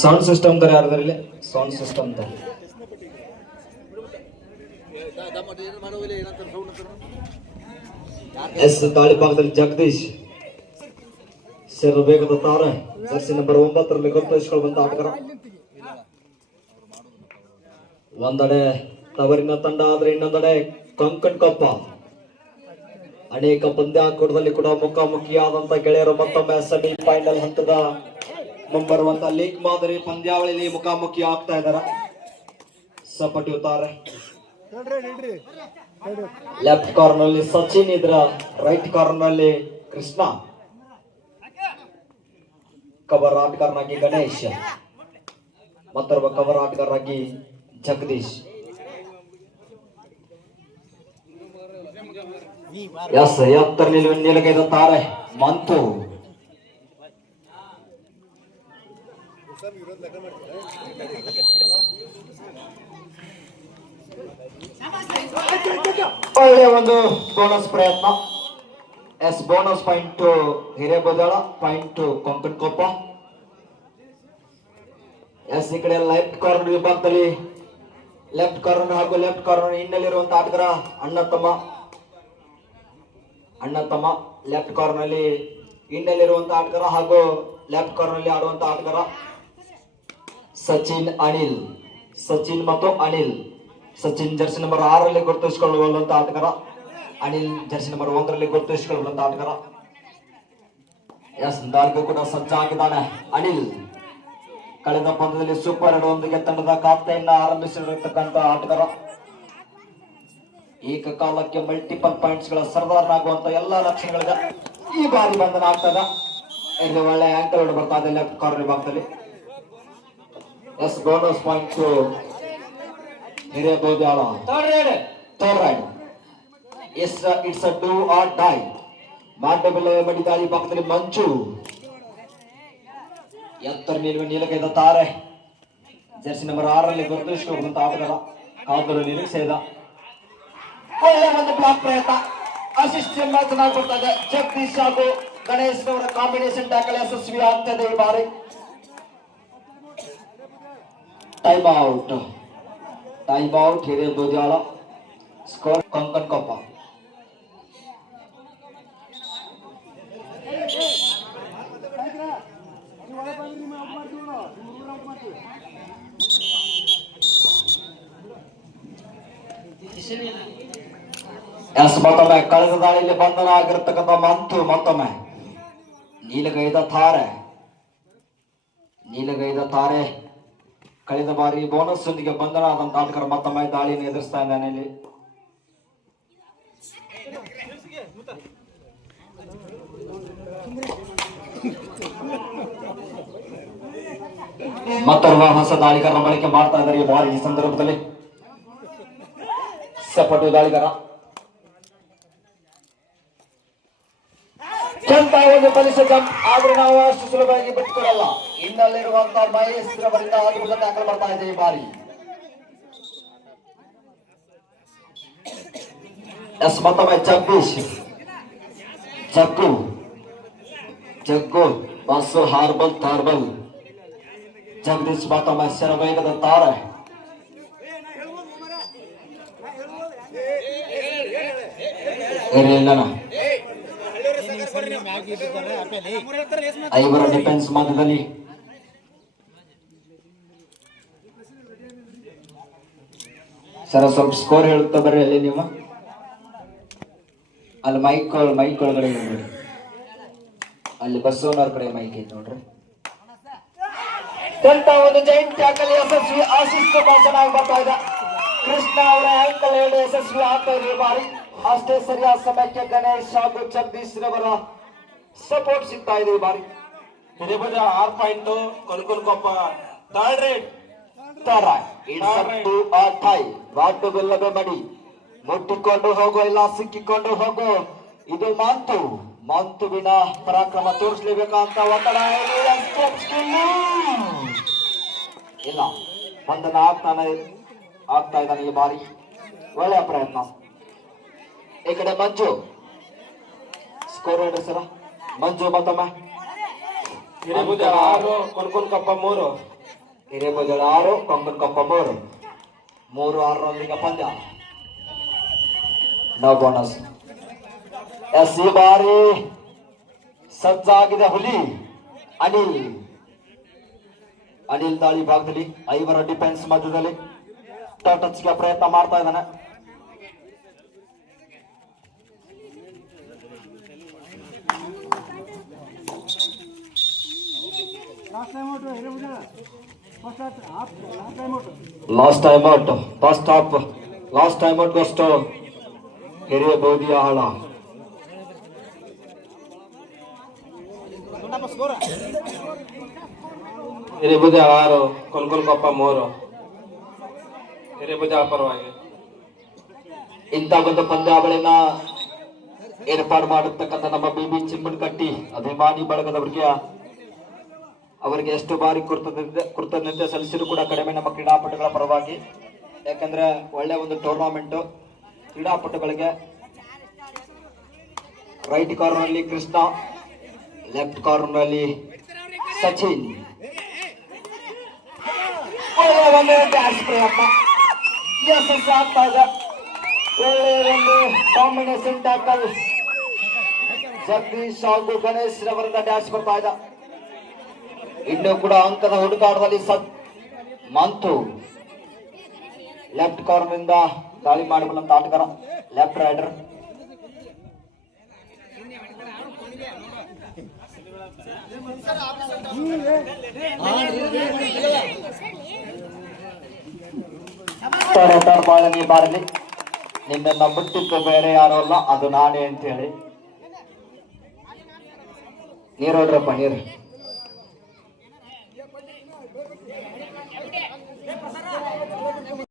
Sound system ತರ ಯಾರ್ದಾರಿಲ್ಲ sound system ತರ S ತಾಳಿ ಭಾಗದಲ್ಲಿ ಜಗದೀಶ್ ಸೇರಬೇಕಾಗುತ್ತಾರೆ. ಜರ್ಸಿ ನಂಬರ್ 9 ಗೊತ್ತಿಸ್ಕೊಳ್ಳುವಂತ ಆಟಗಾರ. ಒಂದೆಡೆ ತವರಿನ ತಂಡ ಆದ್ರೆ ಇನ್ನೊಂದೆಡೆ ಕೊಂಕಣ್ ಕೊಪ್ಪ. ಅನೇಕ ಪಂದ್ಯಾಕೂಟದಲ್ಲಿ ಕೂಡ ಮುಖಾಮುಖಿಯಾದಂತ ಗೆಳೆಯರು ಮತ್ತೊಮ್ಮೆ ಸೆಮಿ ಫೈನಲ್ ಹಂತದ ಮುಂಬರುವಂತ ಲೀಗ್ ಮಾದರಿ ಪಂದ್ಯಾವಳಿಯಲ್ಲಿ ಮುಖಾಮುಖಿ ಆಗ್ತಾ ಇದ್ದಾರೆ. ಸಪಟಿಯುತ್ತಾರೆ. ಲೆಫ್ಟ್ ಕಾರ್ನರ್ ಅಲ್ಲಿ ಸಚಿನ್ ಇದ್ರ ರೈಟ್ ಕಾರ್ನರ್ ಅಲ್ಲಿ ಕೃಷ್ಣ, ಕವರ್ ಆಟಗಾರನಾಗಿ ಗಣೇಶ್, ಮತ್ತೊಬ್ಬ ಕವರ್ ಆಟಗಾರರಾಗಿ ಜಗದೀಶ್. ಎಸ್ ಎತ್ತರ ನಿಲುಗೈದುತ್ತಾರೆ ಮಂತು. ಒಳ್ಳೆಯ ಒಂದು ಬೋನಸ್ ಪ್ರಯತ್ನ. Yes bonus point Hirebadala, point Konkan Koppa. Yes ಈ ಕಡೆ ಲೆಫ್ಟ್ ಕಾರ್ನರ್ ವಿಭಾಗದಲ್ಲಿ ಲೆಫ್ಟ್ ಕಾರ್ನರ್ ಹಾಗೂ ಲೆಫ್ಟ್ ಕಾರ್ನರ್ ಹಿನ್ನಲ್ಲಿರುವಂತಹ ಆಟಗಾರ ಅಣ್ಣ ತಮ್ಮ ಲೆಫ್ಟ್ ಕಾರ್ನರ್ ಅಲ್ಲಿ ಹಿನ್ನಲ್ಲಿರುವಂತಹ ಆಟಗಾರ ಹಾಗೂ ಲೆಫ್ಟ್ ಕಾರ್ನರ್ ಅಲ್ಲಿ ಆಡುವಂತಹ ಆಟಗಾರ ಸಚಿನ್ ಮತ್ತು ಅನಿಲ್. ಸಚಿನ್ ಜರ್ಸಿ ನಂಬರ್ 6 ಗುರುತಿಸಿಕೊಳ್ಳುವಂತಹ ಆಟಗಾರ, ಅನಿಲ್ ಜರ್ಸಿ ನಂಬರ್ 1 ಗುರುತಿಸಿಕೊಳ್ಳುವಂತಹ ಆಟಗಾರ. ಎಸ್ ದಾರ್ಗೂ ಕೂಡ ಸಜ್ಜಾಗಿದ್ದಾನೆ ಅನಿಲ್. ಕಳೆದ ಪಂದ್ಯದಲ್ಲಿ ಸೂಪರ್ ಹಿಡಿದೊಂದಿಗೆ ತಂಡದ ಖಾತೆಯನ್ನ ಆರಂಭಿಸಿರತಕ್ಕಂತ ಆಟಗಾರ. ಏಕಕಾಲಕ್ಕೆ ಮಲ್ಟಿಪಲ್ ಪಾಯಿಂಟ್ಸ್ ಗಳ ಸರ್ದಾರನಾಗುವಂತ ಎಲ್ಲಾ ಲಕ್ಷಣಗಳಿಗೆ ಈ ಬಾರಿ ಬಂಧನ ಆಗ್ತದ. ಇದು ಒಳ್ಳೆ ಆಂಕಲ್ ಬರ್ತಾ ಇದೆ ಲೆಫ್ಟ್ ಕಾರ್ನರ್ ವಿಭಾಗದಲ್ಲಿ. Yes bonus point Hirebodyala. Third raid. It's a do or die. ಮಾಟಬೆಲೆ ಮಡಿದಾಳಿ ಭಾಗದಲ್ಲಿ ಮಂಜು. ಎತ್ತರ ನಿಲುಗೈದುತ್ತಾರೆ. ಜರ್ಸಿ ನಂಬರ್ 6 ಗುರುತಿಸಿಕೊಳ್ಳುವಂತ ಆಟಗಾರ ಕಾದಲು ನಿರೀಕ್ಷೆದ. ಒಳ್ಳೆ ಒಂದು ಬ್ಲಾಕ್ ಪ್ರಯತ್ನ. ಅಸಿಸ್ಟ್ ಚೆನ್ನಾಗಿ ಬರ್ತಾ ಇದೆ. ಜಗದೀಶ್ ಹಾಗೂ ಗಣೇಶ್ ಅವರ ಕಾಂಬಿನೇಷನ್ ಟ್ಯಾಕಲ್ ಯಶಸ್ವಿ ಆಗ್ತದೆ ಈ ಬಾರಿ. Time out Hirebodyala. Score Konkan Koppa. Yes ಮತ್ತೊಮ್ಮೆ ಕಳೆದ ದಾಳಿಯಲ್ಲಿ ಬಂಧನ ಆಗಿರತಕ್ಕಂಥ ಮಂತು ಮತ್ತೊಮ್ಮೆ ನೀಲಗೈದ ತಾರೆ. ಕಳೆದ ಬಾರಿ ಬೋನಸ್ ಒಂದಿಗೆ ಬಂಧನ ಆದಂತ ಆಟಗಾರ ಮತ್ತೊಮ್ಮೆ ದಾಳಿಯನ್ನು ಎದುರಿಸ್ತಾ ಇದ್ದಾನೆ ಇಲ್ಲಿ. ಮತ್ತೊಬ್ಬ ಹೊಸ ದಾಳಿಗಾರರ ಬಳಕೆ ಮಾಡ್ತಾ ಇದ್ದಾರೆ ಈ ಬಾರಿ. ಈ ಸಂದರ್ಭದಲ್ಲಿ ಸಪಟು ದಾಳಿಗಾರ ಕೆಂಪ ಒಂದು ಬಲಿಸ ಜಂಪ್ ಆದ್ರೆ ನಾವು ಅಷ್ಟು ಸುಲಭವಾಗಿ ಬಿಟ್ಟುಕೊಡಲ್ಲ. ಇನ್ನಲ್ಲಿರುವಂತಹ ಮಹೇಶ್ ರವರಿಂದ ಅದ್ಭುತ ಟ್ಯಾಕಲ್ ಬರ್ತಾ ಇದೆ ಈ ಬಾರಿ. ಎಸ್ ಮತ್ತೊಮ್ಮೆ ಜಗ್ಗು ಬಸ್ಸು ಹಾರ್ಬಲ್ ಜಗದೀಶ್ ಮತ್ತೊಮ್ಮೆ ಶರವೇಗದ ತಾರೆ. ಐವರ ಡಿಫೆನ್ಸ್ ಮಧ್ಯದಲ್ಲಿ ಸರ ಸ್ವಲ್ಪ ಸ್ಕೋರ್ ಹೇಳುತ್ತಾ ಬರ್ರಿ. ಅಲ್ಲಿ ನೀವು ಅಲ್ಲಿ ಮೈಕ್ ಒಳಗಡೆ ನೋಡ್ರಿ. ಅಲ್ಲಿ ಬಸ್ಸೋನವ್ರ ಕಡೆ ಮೈಕ್ ಐತೆ ನೋಡ್ರಿ. ಒಂದು ಜೈಂಟ್ ಟ್ಯಾಕಲ್ ಯಶಸ್ವಿ. ಆಶಿಸ್ ಚೆನ್ನಾಗಿ ಬರ್ತಾ ಇದೆ. ಕೃಷ್ಣ ಅವರ ಆಂಕಲ್ ಹೇಳಿ ಯಶಸ್ವಿ ಆಗ್ತಾ ಇದೆ ಈ ಬಾರಿ. ಅಷ್ಟೇ ಸರಿಯಾದ ಸಮಯಕ್ಕೆ ಗಣೇಶ್ ಹಾಗೂ ಜಗದೀಶ್ ರವರ ಸಪೋರ್ಟ್ ಸಿಗ್ತಾ ಇದೆ ಈ ಬಾರಿ. Hirebaja 6 point Konkan Koppa third raid. ವಾಟು ಬೆಲ್ಲವೇ ಮಡಿ. ಮುಟ್ಟಿಕೊಂಡು ಹೋಗೋ ಇಲ್ಲ ಸಿಕ್ಕಿಕೊಂಡು ಹೋಗೋ. ಇದು ಮಂತುವಿನ ಪರಾಕ್ರಮ ತೋರಿಸಲೇಬೇಕಂತ ಒತ್ತಡ ಇಲ್ಲ. ಬಂಧನ ಆಗ್ತಾ ಇದ್ದಾನೆ ಈ ಬಾರಿ. ಒಳ್ಳೆಯ ಪ್ರಯತ್ನ. ಈ ಕಡೆ ಮಂಜು ಸ್ಕೋರ್ ಹೇಳ್ರಿ ಸರ. ಮಂಜು ಮತ್ತೊಮ್ಮೆ ಹಿರೇಬುಜ 6 ಕೊನ್ಕೊಪ್ಪ 3. ಹಿರೇಬಜಳ 6 ಕೊಂಕನಕೊಪ್ಪ 3. 3-6 ಪಂದ್ಯ. No bonus. ಎಸ್ ಈ ಬಾರಿ ಸಜ್ಜಾಗಿದೆ ಹುಲಿ ಅನಿಲ್. ಅನಿಲ್ ದಾಳಿ ಭಾಗದಲ್ಲಿ 5 ಡಿಫೆನ್ಸ್ ಮಧ್ಯದಲ್ಲಿ ಟಚ್ಗೆ ಪ್ರಯತ್ನ ಮಾಡ್ತಾ ಇದ್ದಾನೆ. Last time out first half. Last time out goes to Hirebodiyala. Hirebuja 6 Konkoppa 3. Hirebuja ಪರವಾಗಿ ಇಂಥ ಒಂದು ಪಂದ್ಯಾವಳಿನ ಏರ್ಪಾಡು ಮಾಡಿರ್ತಕ್ಕಂಥ ನಮ್ಮ ಬಿಬಿ ಚಿಮ್ಮನಕಟ್ಟಿ ಅಭಿಮಾನಿ ಬಳಗದವರಿಗೆ ಅವರಿಗೆ ಎಷ್ಟು ಬಾರಿ ಕೃತಜ್ಞತೆ ಸಲ್ಲಿಸಿದ್ರು ಕೂಡ ಕಡಿಮೆ ನಮ್ಮ ಕ್ರೀಡಾಪಟುಗಳ ಪರವಾಗಿ. ಯಾಕಂದ್ರೆ ಒಳ್ಳೆ ಒಂದು ಟೂರ್ನಮೆಂಟ್. ಕ್ರೀಡಾಪಟುಗಳಿಗೆ ರೈಟ್ ಕಾರ್ನರ್ ನಲ್ಲಿ ಕೃಷ್ಣ, ಲೆಫ್ಟ್ ಕಾರ್ನರ್ ನಲ್ಲಿ ಸಚಿನ್. ಒಳ್ಳೆ ಡ್ಯಾನ್ಸ್ ಪ್ರಯತ್ನ ಯಶಸ್ಸು ಆಗ್ತಾ ಇದೆ. ಒಳ್ಳೆಯ ಒಂದು ಕಾಂಬಿನೇಷನ್ ಟ್ಯಾಕಲ್ ಜಗದೀಶ್ ಹಾಗೂ ಗಣೇಶ್ ರವರಿಂದ ಡ್ಯಾಶ್ ಬರ್ತಾ ಇದೆ. ಇನ್ನು ಕೂಡ ಅಂಕದ ಹುಡುಕಾಟದಲ್ಲಿ ಮಂತು ಲೆಫ್ಟ್ ಕಾರ್ನರ್ ಇಂದ ದಾಳಿ ಮಾಡಬಲ್ಲಂತ ಆಟಗಾರ, ಲೆಫ್ಟ್ ರೈಡರ್. ಬಾಳನಿ ಬಾರಲಿ, ನಿನ್ನ ಬಿಟ್ಟಿದ್ದು ಬೇರೆ ಯಾರು ಅಲ್ಲ, ಅದು ನಾನೇ ಅಂತ ಹೇಳಿ. ನೀರು ಹೊಡ್ರಪ್ಪ ನೀರು.